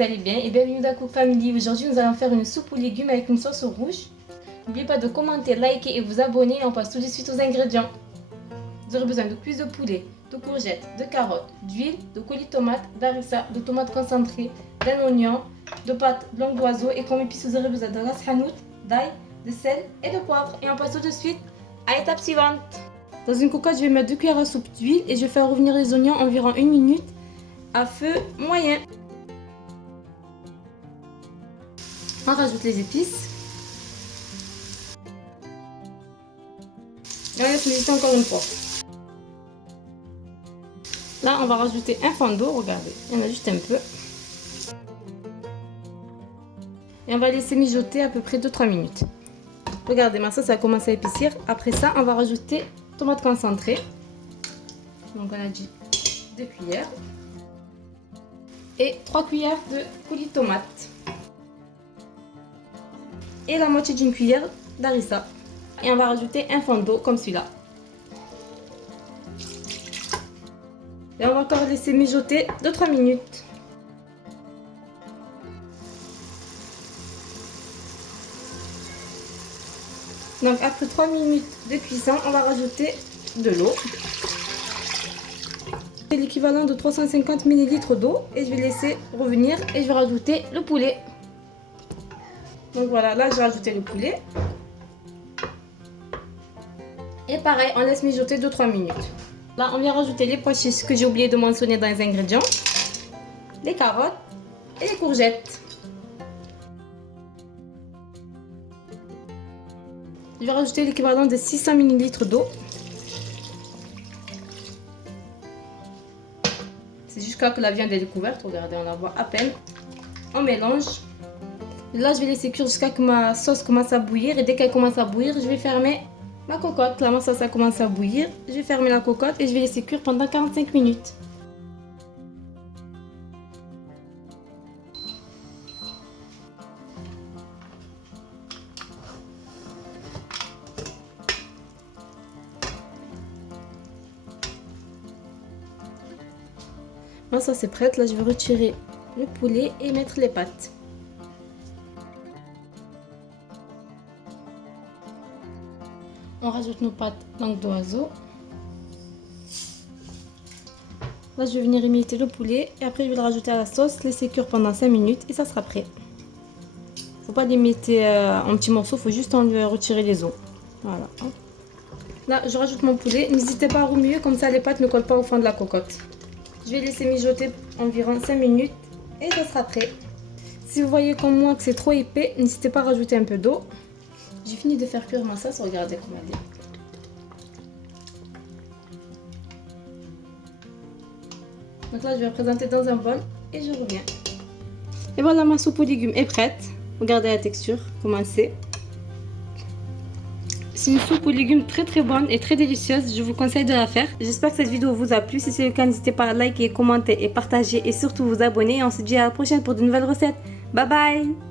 vous allez bien et bienvenue dans Cook Family. Aujourd'hui nous allons faire une soupe aux légumes avec une sauce rouge. N'oubliez pas de commenter, liker et vous abonner et on passe tout de suite aux ingrédients. Vous aurez besoin de cuisses de poulet, de courgettes, de carottes, d'huile, de coulis de tomates, d'harissa, de tomates concentrées, d'un oignon, de pâte de langue d'oiseau et comme épices vous aurez besoin de ras hanout, d'ail, de sel et de poivre. Et on passe tout de suite à l'étape suivante. Dans une cocotte je vais mettre 2 cuillères à soupe d'huile et je vais faire revenir les oignons environ 1 minute à feu moyen. On rajoute les épices. Et on laisse méditer encore une fois. Là, on va rajouter un fond d'eau. Regardez, il y en a juste un peu. Et on va laisser mijoter à peu près 2-3 minutes. Regardez, ma sauce a commencé à épaissir. Après ça, on va rajouter tomate concentrée. Donc, on a dit 2 cuillères. Et 3 cuillères de coulis de tomates. Et la moitié d'une cuillère d'harissa. Et on va rajouter un fond d'eau comme celui-là. Et on va encore laisser mijoter 2-3 minutes. Donc après 3 minutes de cuisson, on va rajouter de l'eau. C'est l'équivalent de 350 ml d'eau. Et je vais laisser revenir et je vais rajouter le poulet. Donc voilà, là j'ai rajouté le poulet. Et pareil, on laisse mijoter 2-3 minutes. Là, on vient rajouter les pois chiches que j'ai oublié de mentionner dans les ingrédients. Les carottes et les courgettes. Je vais rajouter l'équivalent de 600 ml d'eau. C'est jusqu'à que la viande est découverte. Regardez, on la voit à peine. On mélange. Là, je vais laisser cuire jusqu'à ce que ma sauce commence à bouillir. Et dès qu'elle commence à bouillir, je vais fermer la cocotte. Là, ma sauce a commencé à bouillir. Je vais fermer la cocotte et je vais laisser cuire pendant 45 minutes. Ma sauce est prête. Là, je vais retirer le poulet et mettre les pâtes. On rajoute nos pâtes langue d'oiseau. Là, je vais venir émietter le poulet et après je vais le rajouter à la sauce, laisser cuire pendant 5 minutes et ça sera prêt. Faut pas l'émietter en petits morceaux, faut juste en retirer les os. Voilà. Là, je rajoute mon poulet. N'hésitez pas à remuer comme ça les pâtes ne collent pas au fond de la cocotte. Je vais laisser mijoter environ 5 minutes et ça sera prêt. Si vous voyez comme moi que c'est trop épais, n'hésitez pas à rajouter un peu d'eau. J'ai fini de faire cuire ma sauce, regardez comment elle est. Donc là, je vais la présenter dans un bol et je reviens. Et voilà, ma soupe aux légumes est prête. Regardez la texture, comment c'est. C'est une soupe aux légumes très bonne et très délicieuse. Je vous conseille de la faire. J'espère que cette vidéo vous a plu. Si c'est le cas, n'hésitez pas à liker, commenter et partager et surtout vous abonner. Et on se dit à la prochaine pour de nouvelles recettes. Bye bye!